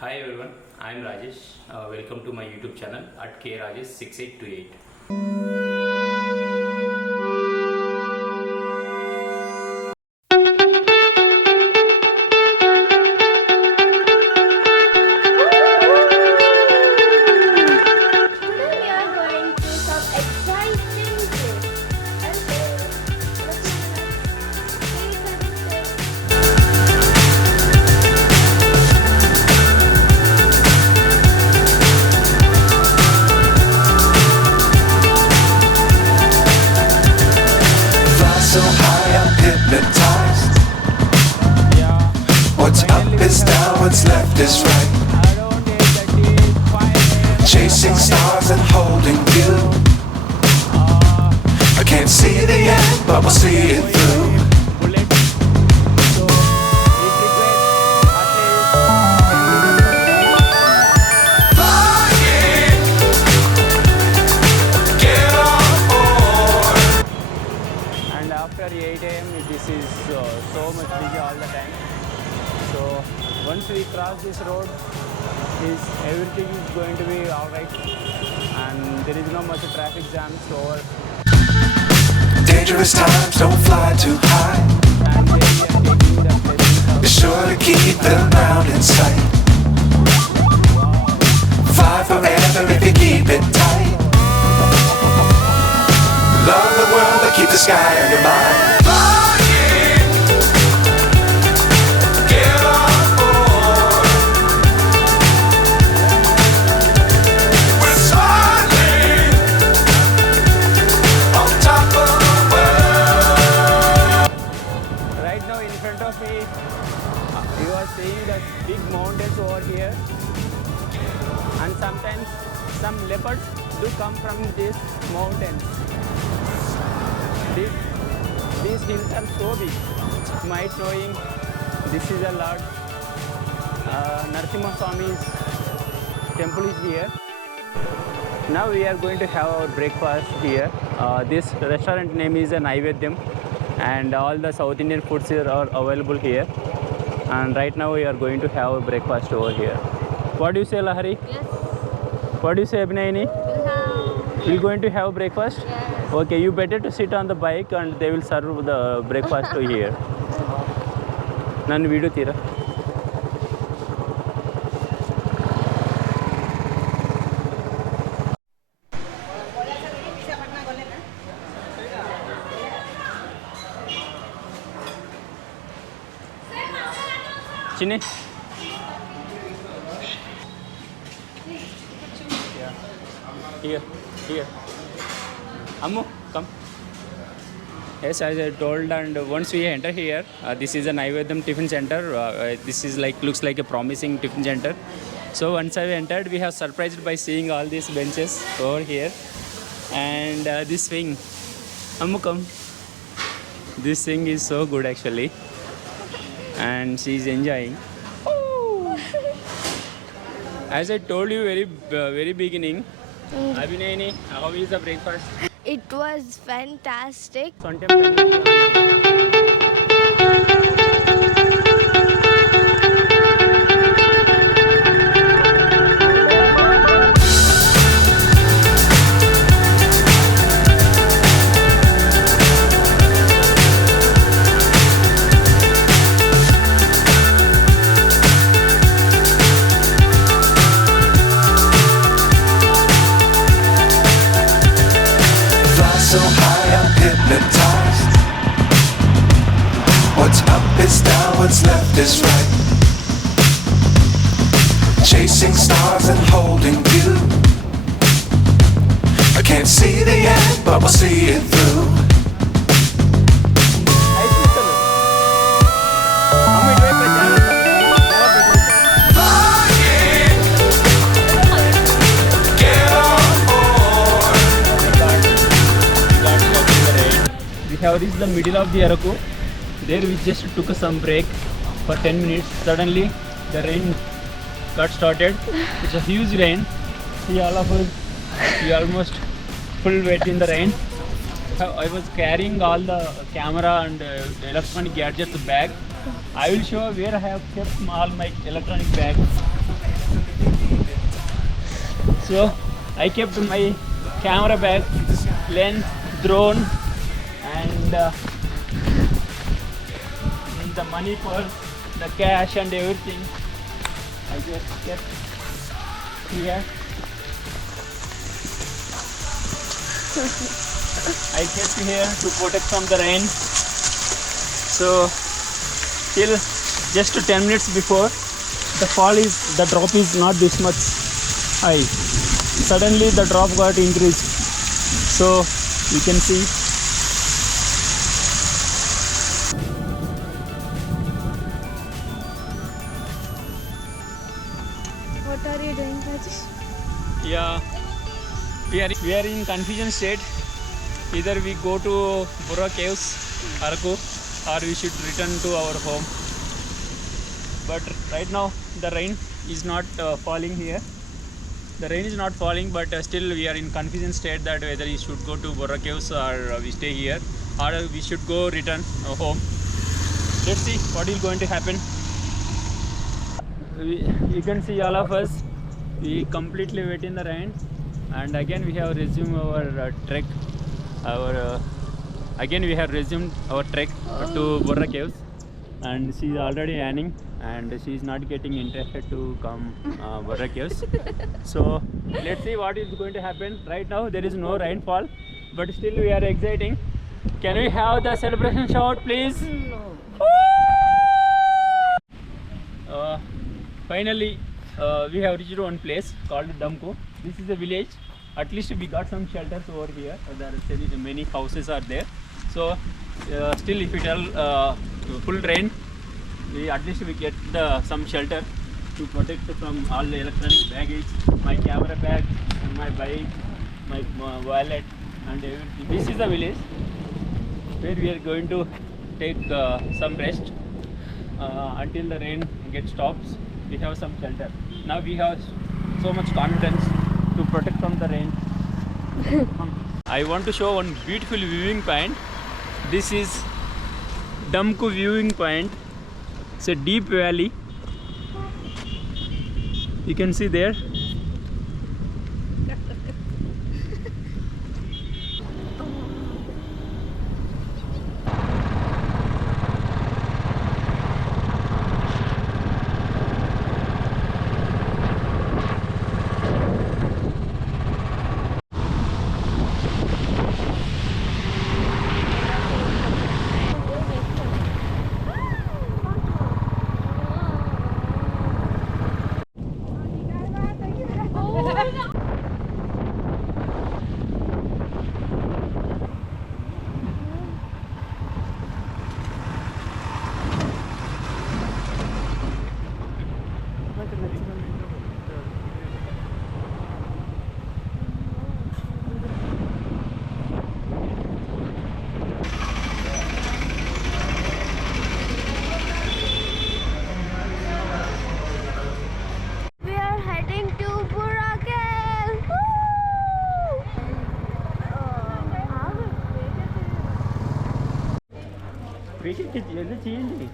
Hi everyone, I am Rajesh. Welcome to my YouTube channel at krajesh6828. Today we are going to some exciting place. And Fly so high, I'm hypnotized. What's up is down, what's left is right. Chasing stars and holding you. I can't see the end, but we'll see it through. Flying, get on board. And after 8 a.m. this is so much busy all the time. So once we cross this road, everything is going to be alright, and there is no much traffic jams over. Dangerous times, don't fly too high. And then we are taking the places Be sure to keep the ground in sight. Fly forever if you keep it tight. Love the world, but keep the sky on your mind. Flying, get on board. We're smiling on top of the world. right now in front of me. You are seeing the big mountains over here, and sometimes some leopards do come from these mountains. These hills are so big. You might knowing this is a Lord Narasimha Swami's temple is here. Now we are going to have our breakfast here. This restaurant name is Naivedyam, and all the South Indian foods here are available here. And right now we are going to have breakfast over here. What do you say, Lahari? yes, What do you say, Abhinayini? We're going to have breakfast? yes. Okay, you better to sit on the bike and they will serve the breakfast to here. Nan video tira. Chini. Here, here. Ammu, come. Yes, as I told, and once we enter here, this is a Naivedyam Tiffin Center. This is looks like a promising tiffin center. So once I entered, we have surprised by seeing all these benches over here, and this swing. Ammu, come. This swing is so good actually, and she is enjoying. As I told you very beginning, Abhinayini, how is the breakfast? It was fantastic. Fly so high, I'm hypnotized. What's up is down, what's left is right. Chasing stars and holding you. I can't see the end, but we'll see it through. Flying, get on board. We have reached the middle of the Araku. There we just took some break for 10 minutes. Suddenly the rain got started. It's a huge rain. See all of us, we almost full wet in the rain. I was carrying all the camera and electronic gadgets bag. I will show where I have kept all my electronic bags. So I kept my camera bag, lens, drone, and the money purse, the cash and everything. I just kept here. I kept here to protect from the rain. So till just 10 minutes before, the drop is not this much high. Suddenly the drop got increased. So you can see. What are you doing, Rajesh? Yeah, we are in confusion state. Either we go to BORRA caves, Araku, or we should return to our home. But right now the rain is not falling here. The rain is not falling, but still we are in confusion state that whether we should go to BORRA caves or we stay here, or we should go return home. Let's see what is going to happen. You can see all of us. We completely wet in the rain, and again we have resumed our trek. Again we have resumed our trek to BORRA caves, and she is already running, and she is not getting interested to come BORRA caves. So let's see what is going to happen. Right now there is no rainfall, but still we are exciting. Can we have the celebration shout, please? No. Finally, we have reached one place called Damku. This is a village. At least we got some shelters over here. There are many houses are there. So still, if it full rain, at least we get some shelter to protect from all the electronic baggage, my camera bag, and my bike, my wallet, and everything. This is the village where we are going to take some rest until the rain gets stops. We have some shelter. Now we have so much confidence to protect from the rain. I want to show one beautiful viewing point. This is Damku viewing point. It's a deep valley. You can see there. We are heading to BORRA Cave. Woo! చేయండి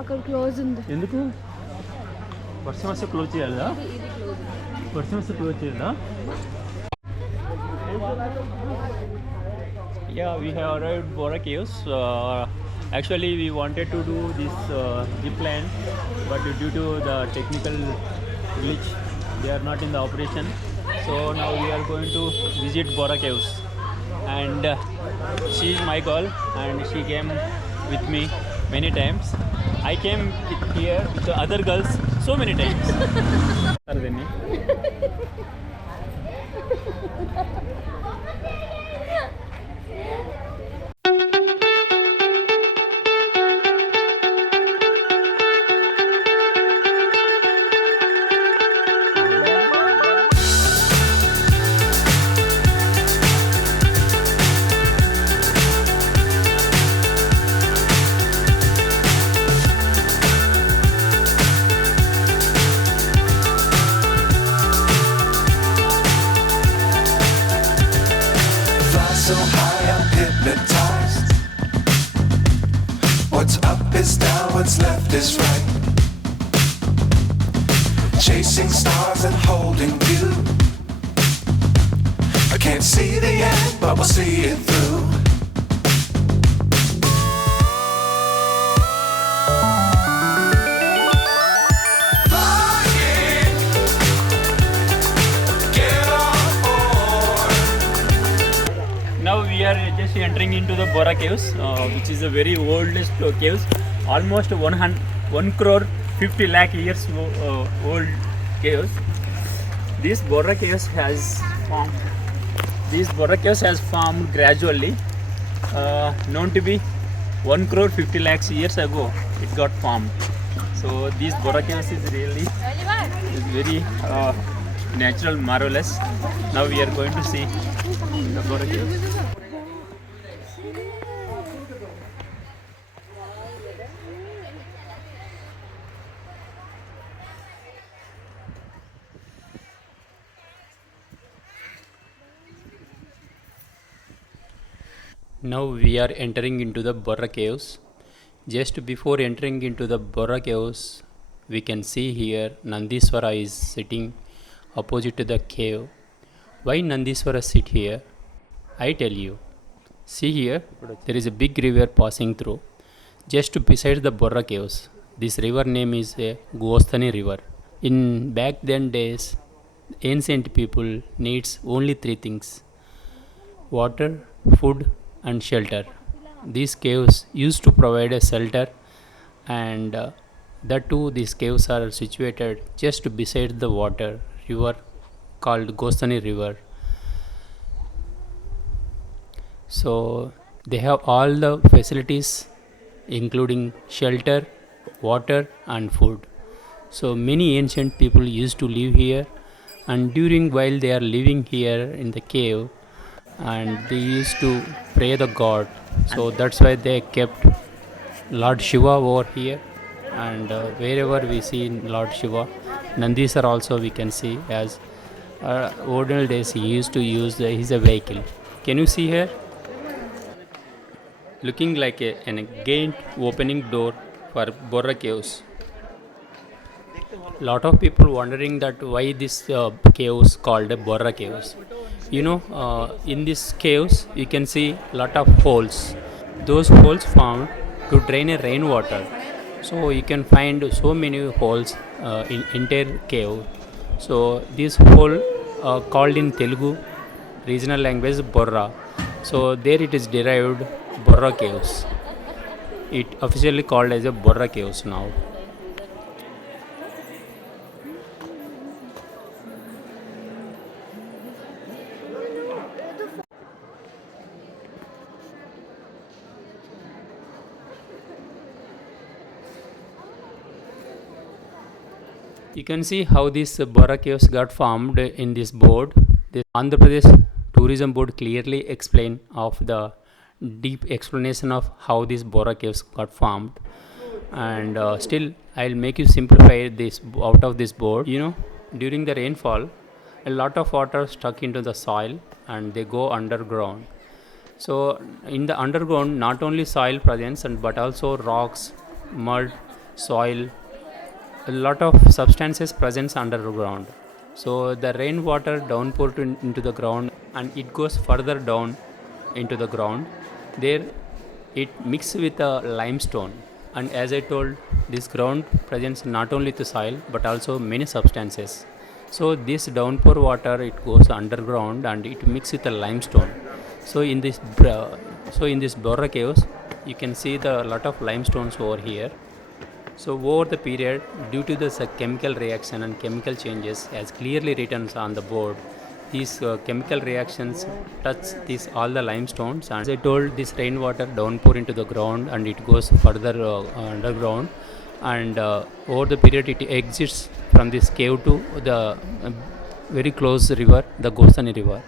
అక్కడ close ఉంది. ఎందుకు వర్షం వస్తే close చేయాలా వర్షం వస్తే close చేయాలా Yeah, we have arrived BORRA caves. Actually we wanted to do this zip line, but due to the technical glitch they are not in the operation. So now we are going to visit BORRA caves, and she is my girl and she came with me many times. I came here with the other girls so many times. Fly so high, I'm hypnotized. What's up is down, what's left is right. Chasing stars and holding you. can't see the end, but we'll see it through. Flying, get on board. Now we are just entering into the BORRA caves, which is a very oldest caves, almost 1 crore 50 lakh years old caves. These BORRA caves has formed gradually, known to be 1 crore 50 lakhs years ago. It got formed. So these BORRA caves is really very natural, marvelous. Now we are going to see the BORRA caves. Now we are entering into the BORRA caves. Just before entering into the BORRA caves, we can see here Nandiswara is sitting opposite to the cave. Why Nandiswara sit here? I tell you. See here, there is a big river passing through. Just beside the BORRA caves, this river name is Gostani river. In back then days, ancient people needs only 3 things: water, food, and shelter. These caves used to provide a shelter, and that too, these caves are situated just beside the water river called Gostani river. So they have all the facilities, including shelter, water, and food. So many ancient people used to live here, and during while they are living here in the cave, and they used to pray the god. So that's why they kept Lord Shiva over here, and wherever we see Lord Shiva, Nandisar also we can see, as olden days he used to use his vehicle. Can you see here? Looking like an gate opening door for BORRA caves. Lot of people wondering that why this caves called BORRA caves. In these caves you can see lot of holes. Those holes formed to drain a rainwater. So you can find so many holes in entire cave. So this hole called in Telugu regional language BORRA. So there it is derived BORRA caves. It officially called as a BORRA caves now. You can see how these BORRA caves got formed in this board. The Andhra Pradesh Tourism Board clearly explained of the deep explanation of how these BORRA caves got formed. And still, I'll make you simplify this out of this board. During the rainfall, a lot of water stuck into the soil and they go underground. So in the underground, not only soil presence but also rocks, mud, soil, a lot of substances present underground. So the rainwater downpour into the ground, and it goes further down into the ground. There it mixes with a limestone, and as I told, this ground presents not only the soil but also many substances. So this downpour water, it goes underground and it mixes with the limestone. So in this BORRA caves, you can see the lot of limestones over here. So over the period, due to this chemical reaction and chemical changes, as clearly written on the board, these chemical reactions touch all the limestones, and as I told, this rainwater downpour into the ground and it goes further underground, and over the period it exits from this cave to the very close river, the Gostani river.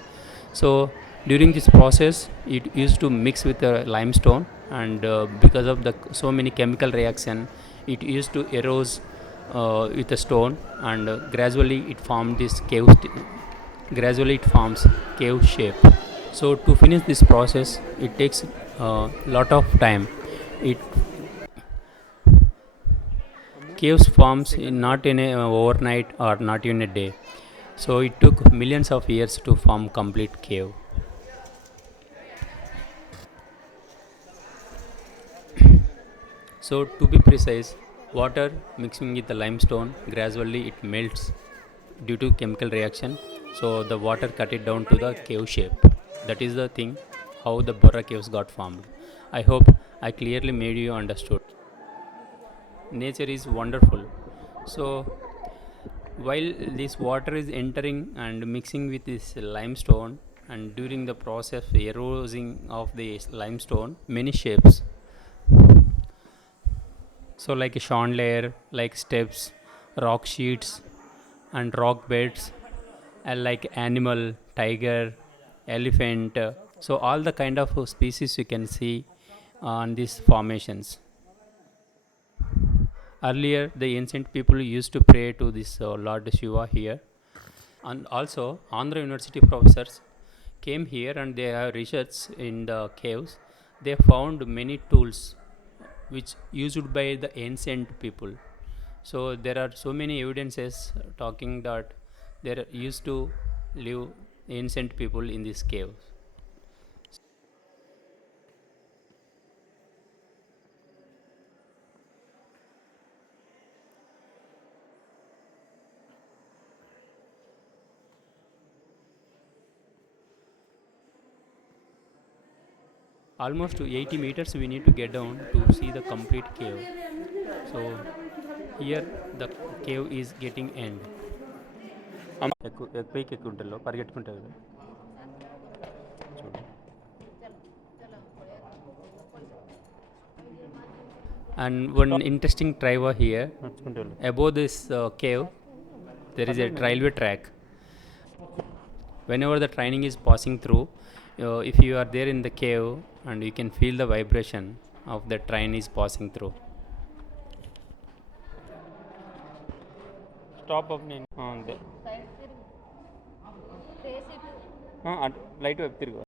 So during this process, it used to mix with the limestone, and because of the so many chemical reaction, it used to erode with a stone, and gradually it formed this cave. Gradually it forms cave shape. So to finish this process, it takes a lot of time. It caves forms not in a overnight or not in a day. So it took millions of years to form complete cave. So to be precise, water mixing with the limestone, gradually it melts due to chemical reaction. So the water cut it down to the cave shape. That is the thing how the Borra caves got formed. I hope I clearly made you understood. Nature is wonderful. So while this water is entering and mixing with this limestone, and during the process erosion of the limestone, many shapes, so like a chandelier, like steps, rock sheets, and rock beds, and like animal, tiger, elephant, so all the kind of species you can see on these formations. Earlier the ancient people used to pray to this Lord Shiva here. And also Andhra University professors came here and they have research in the caves. They found many tools which used by the ancient people. So there are so many evidences talking that there used to live ancient people in these caves. Almost to 80 meters we need to get down to see the complete cave. So here the cave is getting end. పైకి ఎక్కువ ఉంటారు పరిగెట్టుకుంటారు కదా. చూడు. And one interesting driver here. Above this cave, there is a railway track. Whenever the training is passing through, if you are there in the cave, and you can feel the vibration of the train is passing through. Stop up నేను అంతే light వైపు తిరుగు.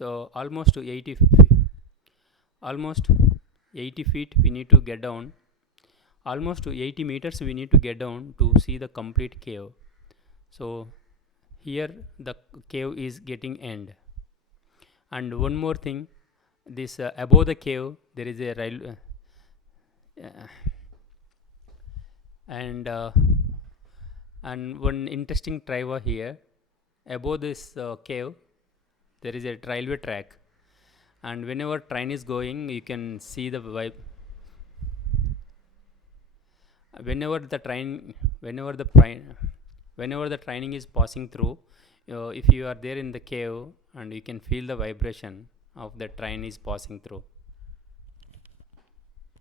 So almost 80 feet we need to get down. Almost to 80 meters we need to get down to see the complete cave. So here the cave is getting end. And one more thing, this above the cave there is a rail. Uh, and one interesting driver here. Above this cave there is a railway track, and whenever train is going you can see the vibe. Whenever the train whenever the train whenever the training is passing through, if you are there in the cave, and you can feel the vibration of the train is passing through.